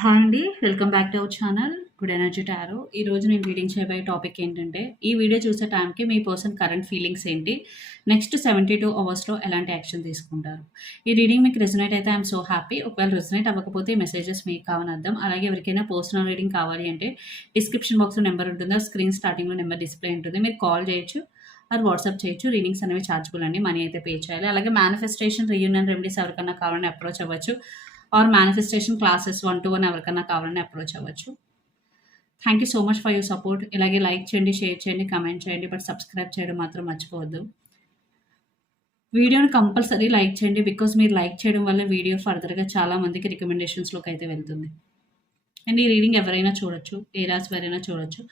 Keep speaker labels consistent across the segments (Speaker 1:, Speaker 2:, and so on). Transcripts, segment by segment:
Speaker 1: Hi అండి welcome back to our channel good energy tarot. ఈ రోజు నేను రీడింగ్ చేయబోయే టాపిక్ ఏంటంటే ఈ వీడియో చూసే టైంకి మీ పర్సన్ కరెంట్ ఫీలింగ్స్ ఏంటి? నెక్స్ట్ సెవెంటీ టూ అవర్స్లో ఎలాంటి యాక్షన్ తీసుకుంటారు? ఈ రీడింగ్ మీకు రెజనేట్ అయితే ఐఎమ్ సో హ్యాపీ. ఒకవేళ రెజనేట్ అవ్వకపోతే మెసేజెస్ మీకు కావాలని అర్థం. అలాగే ఎవరికైనా పర్సనల్ రీడింగ్ కావాలి అంటే డిస్క్రిప్షన్ బాక్స్లో నెంబర్ ఉంటుంది. స్క్రీన్ స్టార్టింగ్లో నెంబర్ డిస్ప్లే ఉంటుంది. మీరు కాల్ చేయొచ్చు అది వాట్సాప్ చేయొచ్చు. రీడింగ్స్ అనేవి ఛార్జబుల్ అండి. మనీ అయితే పే చేయాలి. అలాగే మేనిఫెస్టేషన్ రీయూనియన్ రెమెడీస్ ఎవరికైనా కావాలని అప్రోచ్ అవ్వచ్చు. Or manifestation classes one to one ఎవరికైనా కావాలని అప్రోచ్ అవ్వచ్చు. Thank you so much for your support ఇలాగే లైక్ చేయండి షేర్ చేయండి కమెంట్ చేయండి బట్ సబ్స్క్రైబ్ చేయడం మాత్రం మర్చిపోవద్దు. వీడియోని కంపల్సరీ లైక్ చేయండి బికాస్ మీరు లైక్ చేయడం వల్ల వీడియో ఫర్దర్గా చాలా మందికి రికమెండేషన్స్లోకి అయితే వెళ్తుంది. అండ్ ఈ రీడింగ్ ఎవరైనా చూడొచ్చు ఏ రాసి వారైనా చూడొచ్చు.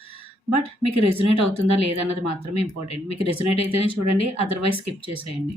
Speaker 1: బట్ మీకు రెజునేట్ అవుతుందా లేదన్నది మాత్రమే ఇంపార్టెంట్ మీకు రెజనేట్ అయితేనే చూడండి అదర్వైజ్ స్కిప్ చేసేయండి.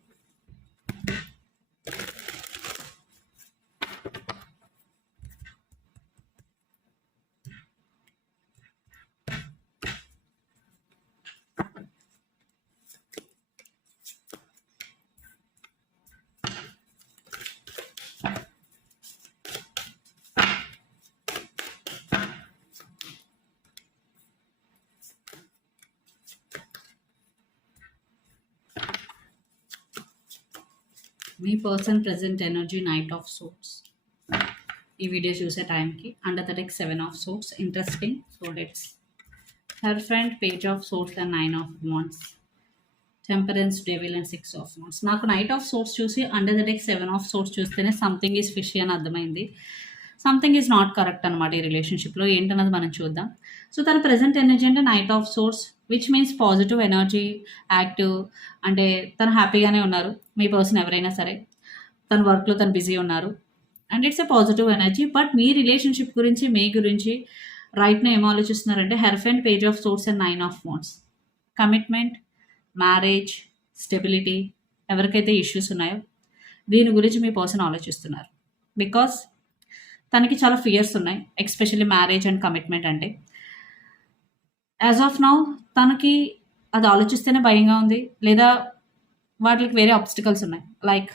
Speaker 1: మీ person present energy knight of swords ఈ వీడియో చూసే టైంకి under the seven of swords interesting so her friend page of swords and nine of wands temperance devil and six of wands నాకు knight of swords చూసి under the deck seven of swords చూస్తేనే something is fishy అని అర్థమైంది. Something is not correct అనమాట ఈ రిలేషన్షిప్లో ఏంటన్నది మనం చూద్దాం. సో తన ప్రజెంట్ ఎనర్జీ అంటే knight of swords which means positive energy active అంటే తను హ్యాపీగానే ఉన్నారు. మీ పర్సన్ ఎవరైనా సరే తన వర్క్లో తను బిజీ ఉన్నారు. And it's a positive energy but me relationship గురించి మీ గురించి రైట్ను ఏం ఆలోచిస్తున్నారంటే హెర్ఫ్ and page of swords and nine of phones commitment marriage stability ఎవరికైతే ఇష్యూస్ ఉన్నాయో దీని గురించి మీ పర్సన్ ఆలోచిస్తున్నారు. బికాస్ తనకి చాలా ఫియర్స్ ఉన్నాయి ఎక్స్పెషల్లీ మ్యారేజ్ అండ్ కమిట్మెంట్ అంటే. యాజ్ ఆఫ్ నౌ తనకి అది ఆలోచిస్తేనే భయంగా ఉంది లేదా వాటికి వేరే ఆబ్స్టికల్స్ ఉన్నాయి. లైక్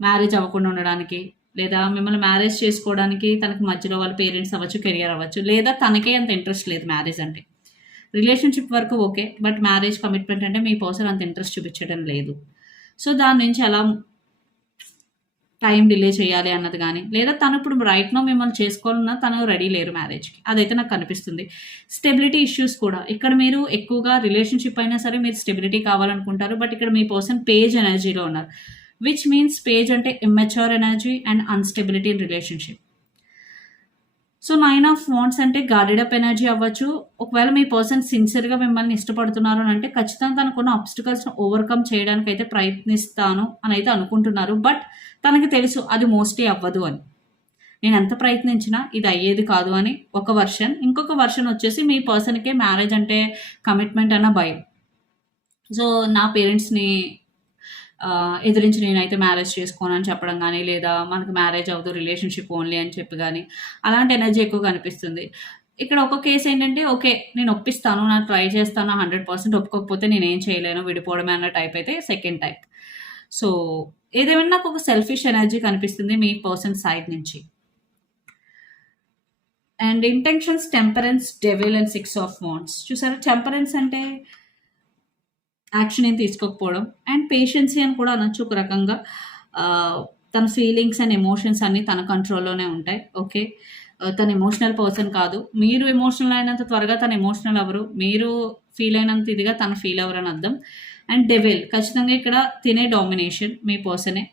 Speaker 1: మ్యారేజ్ అవ్వకుండా ఉండడానికి లేదా మిమ్మల్ని మ్యారేజ్ చేసుకోవడానికి తనకి మధ్యలో వాళ్ళ పేరెంట్స్ అవ్వచ్చు కెరియర్ అవ్వచ్చు లేదా తనకే అంత ఇంట్రెస్ట్ లేదు మ్యారేజ్ అంటే. రిలేషన్షిప్ వరకు ఓకే బట్ మ్యారేజ్ కమిట్మెంట్ అంటే మీ పర్సన్ అంత ఇంట్రెస్ట్ చూపించడం లేదు. సో దాని నుంచి ఎలా టైం డిలే చేయాలి అన్నది కానీ లేదా తను ఇప్పుడు రైట్నో మిమ్మల్ని చేసుకోవాలన్నా తను రెడీ లేరు మ్యారేజ్కి. అదైతే నాకు కనిపిస్తుంది. స్టెబిలిటీ ఇష్యూస్ కూడా. ఇక్కడ మీరు ఎక్కువగా రిలేషన్షిప్ అయినా సరే మీరు స్టెబిలిటీ కావాలనుకుంటారు బట్ ఇక్కడ మీ పర్సన్ పేజ్ ఎనర్జీలో ఉన్నారు. విచ్ మీన్స్ పేజ్ అంటే immature energy and instability in relationship. So nine of wants అంటే గార్డెడ్ అప్ ఎనర్జీ అవ్వచ్చు. ఒకవేళ మీ పర్సన్ సిన్సియర్గా మిమ్మల్ని ఇష్టపడుతున్నారు అని అంటే ఖచ్చితంగా తనకున్న ఆబ్స్టికల్స్ని ఓవర్కమ్ చేయడానికి అయితే ప్రయత్నిస్తాను అని అయితే అనుకుంటున్నారు. బట్ తనకి తెలుసు అది మోస్ట్లీ అవ్వదు అని. నేను ఎంత ప్రయత్నించినా ఇది అయ్యేది కాదు అని ఒక వర్షన్ ఇంకొక వర్షన్ వచ్చేసి మీ పర్సన్కే మ్యారేజ్ అంటే కమిట్మెంట్ అన్న భయం. సో నా పేరెంట్స్ని ఎదురించి నేనైతే మ్యారేజ్ చేసుకోను అని చెప్పడం కానీ లేదా మనకు మ్యారేజ్ అవ్వదు రిలేషన్షిప్ ఓన్లీ అని చెప్పి కానీ అలాంటి ఎనర్జీ ఎక్కువ కనిపిస్తుంది. ఇక్కడ ఒక కేసు ఏంటంటే ఓకే నేను ఒప్పిస్తాను నాకు ట్రై చేస్తాను హండ్రెడ్ పర్సెంట్ ఒప్పుకోకపోతే నేను ఏం చేయలేను విడిపోవడమే అన్న టైప్ అయితే సెకండ్ టైప్ సో ఏదేమైనా నాకు ఒక సెల్ఫిష్ ఎనర్జీ కనిపిస్తుంది మీ పర్సన్ సైడ్ నుంచి. And intentions temperance devil and six of wants చూసారా? టెంపరెన్స్ అంటే యాక్షన్ ఏం తీసుకోకపోవడం. అండ్ పేషెన్సీ అని కూడా అనొచ్చు ఒక రకంగా. తన ఫీలింగ్స్ అండ్ ఎమోషన్స్ అన్నీ తన కంట్రోల్లోనే ఉంటాయి. ఓకే? తన ఎమోషనల్ పర్సన్ కాదు. మీరు ఎమోషనల్ అయినంత త్వరగా తన ఎమోషనల్ అవ్వరు. మీరు ఫీల్ అయినంత ఇదిగా తను ఫీల్ అవ్వరు అని అర్థం. And devil. ఖచ్చితంగా ఇక్కడ తినే డామినేషన్ మీ పర్సనే.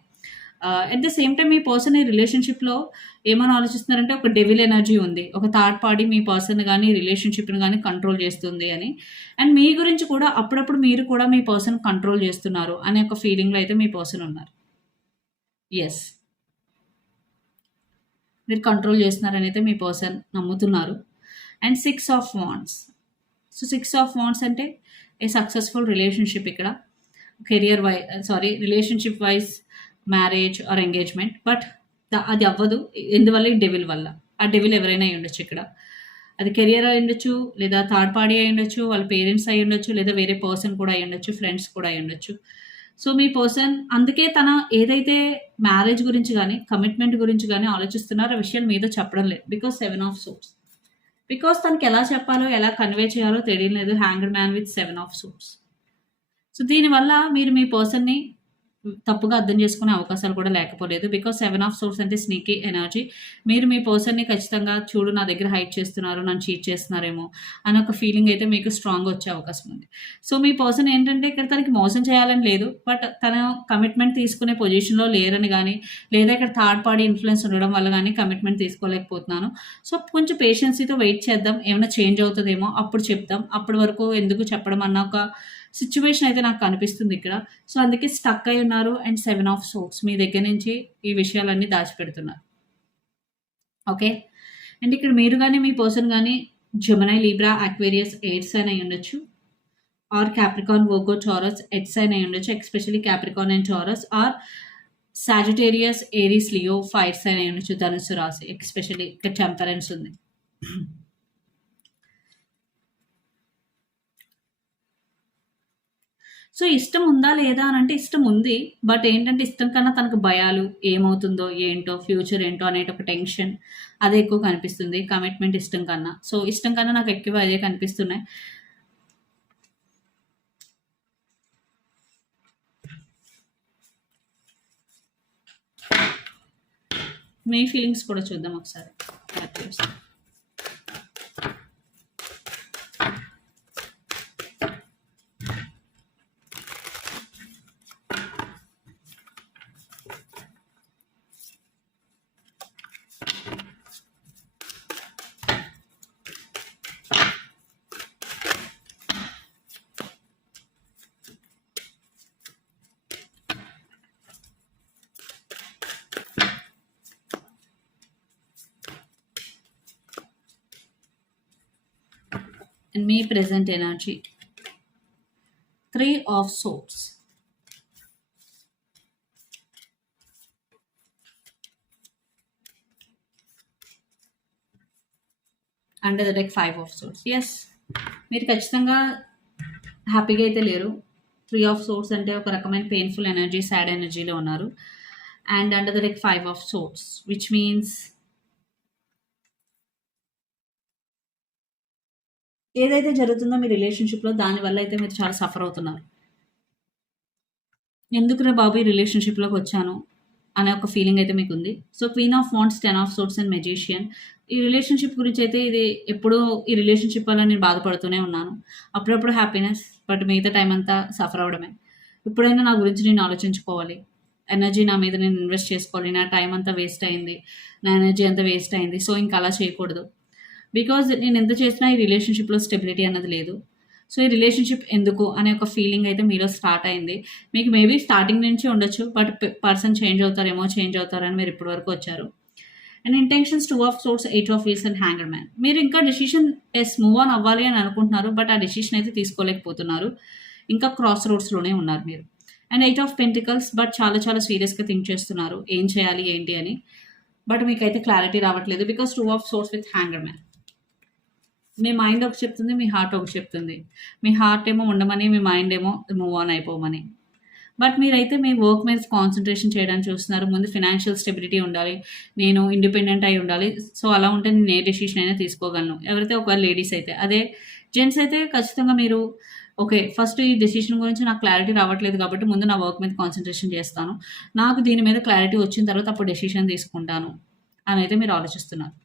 Speaker 1: అట్ ద సేమ్ టైం మీ పర్సన్ ఈ రిలేషన్షిప్లో ఏమని ఆలోచిస్తున్నారంటే ఒక డెవిల్ ఎనర్జీ ఉంది. ఒక థర్డ్ పార్టీ మీ పర్సన్ కానీ రిలేషన్షిప్ని కానీ కంట్రోల్ చేస్తుంది అని. అండ్ మీ గురించి కూడా అప్పుడప్పుడు మీరు కూడా మీ పర్సన్ కంట్రోల్ చేస్తున్నారు అనే ఒక ఫీలింగ్లో అయితే మీ పర్సన్ ఉన్నారు. ఎస్ మీరు కంట్రోల్ చేస్తున్నారని అయితే మీ పర్సన్ నమ్ముతున్నారు. And six of wands so six of wands అంటే ఏ సక్సెస్ఫుల్ రిలేషన్షిప్ ఇక్కడ. Career why sorry relationship wise marriage or engagement but అది అవ్వదు. ఎందువల్ల? ఈ డెవిల్ వల్ల. ఆ డెవిల్ ఎవరైనా అయి ఉండొచ్చు ఇక్కడ. అది కెరియర్ అయి ఉండొచ్చు లేదా థర్డ్ పార్టీ అయి ఉండొచ్చు వాళ్ళ పేరెంట్స్ అయి ఉండొచ్చు లేదా వేరే పర్సన్ కూడా అయి ఉండొచ్చు ఫ్రెండ్స్ కూడా అయి ఉండొచ్చు. సో మీ పర్సన్ అందుకే తన ఏదైతే మ్యారేజ్ గురించి కానీ కమిట్మెంట్ గురించి కానీ ఆలోచిస్తున్నారో ఆ విషయాలు మీద చెప్పడం లేదు. Because seven of swords because తనకి ఎలా చెప్పాలో ఎలా కన్వే చేయాలో తెలియలేదు. Hanger man with seven of swords so దీనివల్ల మీరు మీ పర్సన్ని తప్పుగా అర్థం చేసుకునే అవకాశాలు కూడా లేకపోలేదు. బికాస్ సెవెన్ ఆఫ్ సోర్స్ అంటే స్నీకీ ఎనర్జీ మీరు మీ పర్సన్ని ఖచ్చితంగా చూడు నా దగ్గర హైట్ చేస్తున్నారు నన్ను చీట్ చేస్తున్నారేమో అని ఒక ఫీలింగ్ అయితే మీకు స్ట్రాంగ్ వచ్చే అవకాశం ఉంది. సో మీ పర్సన్ ఏంటంటే ఇక్కడ తనకి మోసం చేయాలని లేదు బట్ తన కమిట్మెంట్ తీసుకునే పొజిషన్లో లేరని కానీ లేదా ఇక్కడ థర్డ్ పార్టీ ఇన్ఫ్లుయెన్స్ ఉండడం వల్ల కానీ కమిట్మెంట్ తీసుకోలేకపోతున్నాను. సో కొంచెం పేషెన్సీతో వెయిట్ చేద్దాం ఏమైనా చేంజ్ అవుతుందేమో అప్పుడు చెప్దాం. అప్పటి వరకు ఎందుకు చెప్పడం అన్న ఒక సిచ్యువేషన్ అయితే నాకు కనిపిస్తుంది ఇక్కడ. సో అందుకే స్టక్ అయి ఉన్నారు అండ్ సెవెన్ ఆఫ్ సోట్స్ మీ దగ్గర నుంచి ఈ విషయాలన్నీ దాచిపెడుతున్నారు. ఓకే? అండ్ ఇక్కడ మీరు కానీ మీ పర్సన్ కానీ జమనై లీబ్రా అక్వేరియస్ ఎయిర్స్ అని అయి ఉండొచ్చు. Or Capricorn Virgo Taurus earths అని అయి ఉండొచ్చు. Especially Capricorn and Taurus or Sagittarius Aries Leo fires అని అయి ఉండొచ్చు. ధనుసు రాశి ఎక్స్పెషలీ ఇక్కడ టెంపరెన్స్ ఉంది. సో ఇష్టం ఉందా లేదా అని అంటే ఇష్టం ఉంది. బట్ ఏంటంటే ఇష్టం కన్నా తనకు భయాలు ఏమవుతుందో ఏంటో ఫ్యూచర్ ఏంటో అనే ఒక టెన్షన్ అదే ఎక్కువ కనిపిస్తుంది. కమిట్మెంట్ ఇష్టం కన్నా. సో ఇష్టం కన్నా నాకు ఎక్కువ అదే కనిపిస్తున్నాయి. మీ ఫీలింగ్స్ కూడా చూద్దాం ఒకసారి. And me present energy. Three of Swords. Under the deck five of swords yes మీరు ఖచ్చితంగా హ్యాపీగా అయితే లేరు త్రీ ఆఫ్ సోర్స్ అంటే ఒక రకమైన పెయిన్ఫుల్ ఎనర్జీ సాడ్ ఎనర్జీలో ఉన్నారు and under the deck five of swords which means ఏదైతే జరుగుతుందో మీ రిలేషన్షిప్లో దానివల్ల అయితే మీరు చాలా సఫర్ అవుతున్నారు. ఎందుకురా బాబు ఈ రిలేషన్షిప్లోకి వచ్చాను? అనే ఒక ఫీలింగ్ అయితే మీకు ఉంది. So queen of wands ten of swords and magician ఈ రిలేషన్షిప్ గురించి అయితే ఇది ఎప్పుడూ ఈ రిలేషన్షిప్ వల్ల నేను బాధపడుతూనే ఉన్నాను. అప్పుడప్పుడు హ్యాపీనెస్ బట్ మిగతా టైం అంతా సఫర్ అవడమే. ఇప్పుడైనా నా గురించి నేను ఆలోచించుకోవాలి. ఎనర్జీ నా మీద నేను ఇన్వెస్ట్ చేసుకోవాలి. నా టైం అంతా వేస్ట్ అయింది. నా ఎనర్జీ అంతా వేస్ట్ అయింది. సో ఇంకా అలా చేయకూడదు. బికాజ్ నేను ఎంత చేసినా ఈ రిలేషన్షిప్లో స్టెబిలిటీ అన్నది లేదు. సో ఈ రిలేషన్షిప్ ఎందుకు అనే ఒక ఫీలింగ్ అయితే మీలో స్టార్ట్ అయింది. మీకు మేబీ స్టార్టింగ్ నుంచి ఉండొచ్చు బట్ పర్సన్ చేంజ్ అవుతారేమో చేంజ్ అవుతారని మీరు ఇప్పటి వరకు వచ్చారు. And intentions too of source eight of wheels and hanger man మీరు ఇంకా డెసిషన్ ఎస్ మూవ్ ఆన్ అవ్వాలి అని అనుకుంటున్నారు బట్ ఆ డెసిషన్ అయితే తీసుకోలేకపోతున్నారు. ఇంకా క్రాస్ రోడ్స్లోనే ఉన్నారు మీరు. And eight of pentacles but చాలా చాలా సీరియస్గా థింక్ చేస్తున్నారు. ఏం చేయాలి ఏంటి అని. బట్ మీకైతే క్లారిటీ రావట్లేదు because two of swords with hanger man మీ మైండ్ ఒక చెప్తుంది మీ హార్ట్ ఒక చెప్తుంది. మీ హార్ట్ ఏమో ఉండమని మీ మైండ్ ఏమో మూవ్ ఆన్ అయిపోమని. బట్ మీరైతే మీ వర్క్ మీద కాన్సన్ట్రేషన్ చేయడానికి చూస్తున్నారు. ముందు ఫినాన్షియల్ స్టెబిలిటీ ఉండాలి. నేను ఇండిపెండెంట్ అయి ఉండాలి. సో అలా ఉంటే నేను ఏ డెసిషన్ అయినా తీసుకోగలను. ఎవరైతే ఒక లేడీస్ అయితే. అదే జెంట్స్ అయితే ఖచ్చితంగా మీరు ఓకే ఫస్ట్ ఈ డెసిషన్ గురించి నాకు క్లారిటీ రావట్లేదు కాబట్టి ముందు నా వర్క్ మీద కాన్సన్ట్రేషన్ చేస్తాను. నాకు దీని మీద క్లారిటీ వచ్చిన తర్వాత అప్పుడు డెసిషన్ తీసుకుంటాను. అని అయితే మీరు ఆలోచిస్తున్నారు.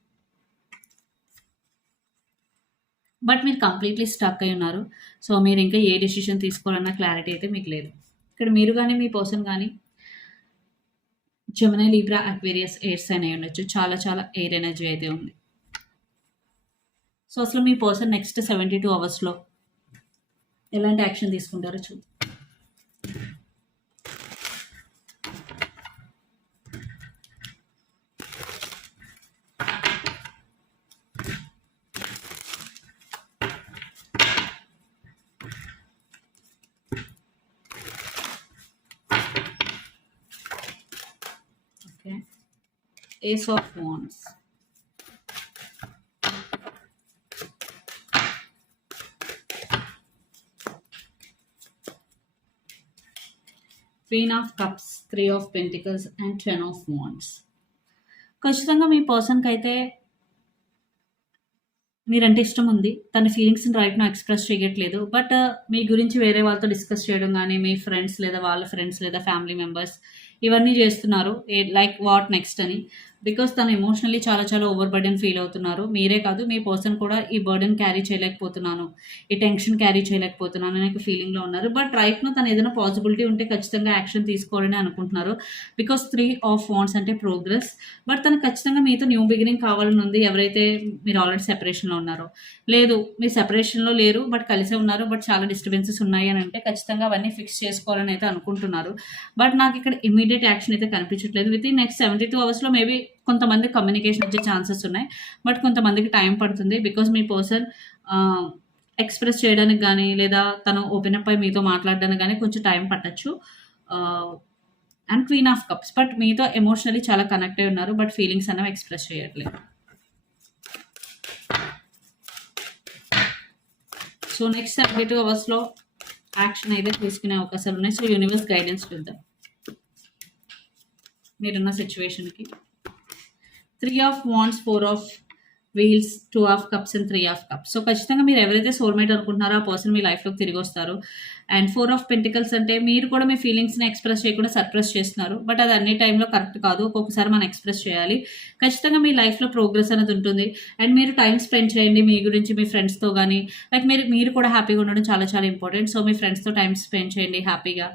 Speaker 1: బట్ మీరు కంప్లీట్లీ స్టక్ అయి ఉన్నారు. సో మీరు ఇంకా ఏ డెసిషన్ తీసుకోవాలన్న క్లారిటీ అయితే మీకు లేదు. ఇక్కడ మీరు కానీ మీ పర్సన్ కానీ జమనై లీబ్రా అక్వేరియస్ ఎయిర్స్ అని ఉండొచ్చు. చాలా చాలా ఎయిర్ ఎనర్జీ అయితే ఉంది. సో అసలు మీ పర్సన్ నెక్స్ట్ సెవెంటీ టూ అవర్స్లో ఎలాంటి యాక్షన్ తీసుకుంటారో చూద్దాం. Ace of wands queen of cups three of pentacles and ten of wands ఖచ్చితంగా మీ పర్సన్కి అయితే మీరంటే ఇష్టం ఉంది. తన ఫీలింగ్స్ని రైట్ నా ఎక్స్ప్రెస్ చేయట్లేదు. బట్ uh, మీ గురించి వేరే వాళ్ళతో డిస్కస్ చేయడం కానీ మీ ఫ్రెండ్స్ లేదా వాళ్ళ ఫ్రెండ్స్ లేదా ఫ్యామిలీ మెంబర్స్ ఇవన్నీ చేస్తున్నారు. ఏ లైక్ వాట్ నెక్స్ట్ అని. బికాస్ తను ఎమోషనల్లీ చాలా చాలా ఓవర్ బర్డెన్ ఫీల్ అవుతున్నారు. మీరే కాదు మీ పర్సన్ కూడా ఈ బర్డెన్ క్యారీ చేయలేకపోతున్నాను. ఈ టెన్షన్ క్యారీ చేయలేకపోతున్నాను అనే ఫీలింగ్లో ఉన్నారు. బట్ రైట్ను తను ఏదైనా పాసిబిలిటీ ఉంటే ఖచ్చితంగా యాక్షన్ తీసుకోవాలని అనుకుంటున్నారు. బికాస్ త్రీ ఆఫ్ వాన్స్ అంటే ప్రోగ్రెస్ బట్ తను ఖచ్చితంగా మీతో న్యూ బిగినింగ్ కావాలని ఉంది. ఎవరైతే మీరు ఆల్రెడీ సెపరేషన్లో ఉన్నారో. లేదు మీరు సెపరేషన్లో లేరు బట్ కలిసే ఉన్నారు బట్ చాలా డిస్టర్బెన్సెస్ ఉన్నాయి అని అంటే ఖచ్చితంగా అవన్నీ ఫిక్స్ చేసుకోవాలని అయితే అనుకుంటున్నారు. బట్ నాకు ఇక్కడ ఇమీడియట్ యాక్షన్ అయితే కనిపించట్లేదు. Within next seventy two అవర్స్లో మేబీ కొంతమంది కమ్యూనికేషన్ వచ్చే ఛాన్సెస్ ఉన్నాయి. బట్ కొంతమందికి టైం పడుతుంది బికాస్ మీ పర్సన్ ఎక్స్ప్రెస్ చేయడానికి కానీ లేదా తను ఓపెన్ అప్ అయి మీతో మాట్లాడడానికి కానీ కొంచెం టైం పట్టచ్చు. And queen of cups but మీతో ఎమోషనలీ చాలా కనెక్ట్ అయి ఉన్నారు. బట్ ఫీలింగ్స్ అనేవి ఎక్స్ప్రెస్ చేయట్లేదు. సో నెక్స్ట్ సెవెంటీ టూ అవర్స్లో యాక్షన్ అయితే తీసుకునే అవకాశాలు ఉన్నాయి. సో యూనివర్స్ గైడెన్స్ చూద్దాం. మీరున్న సిచ్యువేషన్కి three of wands four of wheels two of cups and three of cups. So ఖచ్చితంగా మీరు ఎవరైతే సోల్మేట్ అనుకుంటున్నారో ఆ పర్సన్ మీ లైఫ్లోకి తిరిగి వస్తారు. అండ్ ఫోర్ ఆఫ్ పెంటికల్స్ అంటే మీరు కూడా మీ ఫీలింగ్స్ని ఎక్స్ప్రెస్ చేయకుండా సర్ప్రెస్ చేస్తున్నారు. బట్ అది అన్ని టైంలో కరెక్ట్ కాదు. ఒక్కొక్కసారి మనం ఎక్స్ప్రెస్ చేయాలి. ఖచ్చితంగా మీ లైఫ్లో ప్రోగ్రెస్ అనేది ఉంటుంది. అండ్ మీరు టైం స్పెండ్ చేయండి మీ గురించి మీ ఫ్రెండ్స్తో కానీ లైక్ మీరు మీరు కూడా హ్యాపీగా ఉండడం చాలా చాలా ఇంపార్టెంట్ సో మీ ఫ్రెండ్స్తో టైం స్పెండ్ చేయండి హ్యాపీగా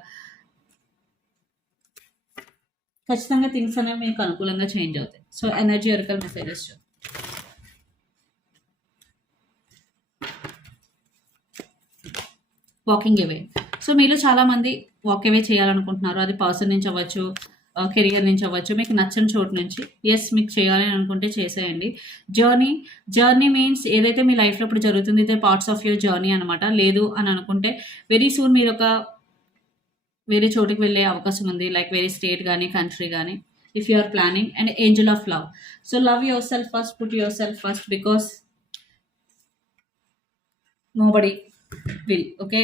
Speaker 1: ఖచ్చితంగా థింగ్స్ అనేవి మీకు అనుకూలంగా చేంజ్ అవుతాయి. So energy oracle messages walking away. So మీలో చాలామంది వాక్ అవే చేయాలనుకుంటున్నారు. అది పర్సన్ నుంచి అవ్వచ్చు కెరియర్ నుంచి అవ్వచ్చు మీకు నచ్చని చోటు నుంచి. ఎస్ మీకు చేయాలని అనుకుంటే చేసేయండి. జర్నీ జర్నీ మీన్స్ ఏదైతే మీ లైఫ్లో ఇప్పుడు జరుగుతుంది ఇదే పార్ట్స్ ఆఫ్ యువర్ జర్నీ అనమాట లేదు అని అనుకుంటే వెరీ సూన్ మీరు ఒక వేరే చోటుకి వెళ్ళే అవకాశం ఉంది లైక్ వేరే స్టేట్ కానీ కంట్రీ కానీ if you are planning and angel of love so love yourself first put yourself first because nobody will okay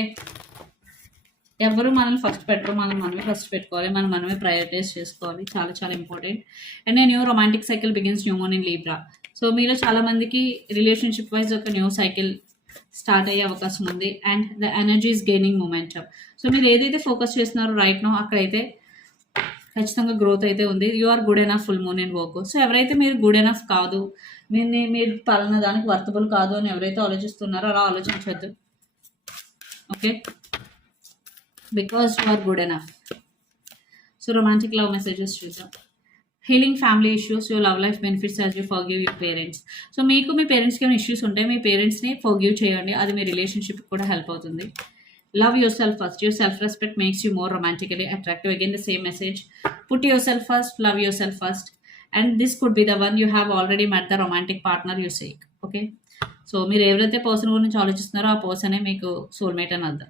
Speaker 1: ఎవరు మనల్ని ఫస్ట్ పెట్టరు మనం మనమే ఫస్ట్ పెట్టుకోవాలి మనం మనమే ప్రయారిటైజ్ చేసుకోవాలి. చాలా చాలా important and new romantic cycle begins new moon in Libra so మీలో చాలామందికి రిలేషన్షిప్ వైజ్ ఒక న్యూ సైకిల్ స్టార్ట్ అయ్యే అవకాశం ఉంది. And the energy is gaining momentum so మీరు ఏదైతే ఫోకస్ చేస్తున్నారో రైట్ నో అక్కడైతే ఖచ్చితంగా గ్రోత్ అయితే ఉంది. You are good enough full moon and work so ఎవరైతే మీరు గుడ్ ఎనఫ్ కాదు మీరు మీరు పలానా దానికి వర్తబుల్ కాదు అని ఎవరైతే ఆలోచిస్తున్నారో అలా ఆలోచించవద్దు okay because you are good enough so romantic love messages చూద్దాం. Healing family issues your love life benefits as you forgive your parents. So మీకు మీ పేరెంట్స్కి ఏమైనా ఇష్యూస్ ఉంటే మీ పేరెంట్స్ని ఫర్గివ్ చేయండి. అది మీ రిలేషన్షిప్ కూడా హెల్ప్ అవుతుంది. Love yourself first. Yourself respect makes you more romantically attractive. Again the same message put yourself first love yourself first and this could be the one you have already met the romantic partner you seek okay so మీరు ఎవరైతే person గురించి ఆలోచిస్తున్నారో ఆ పర్సనే మీకు soulmate అని అర్థం.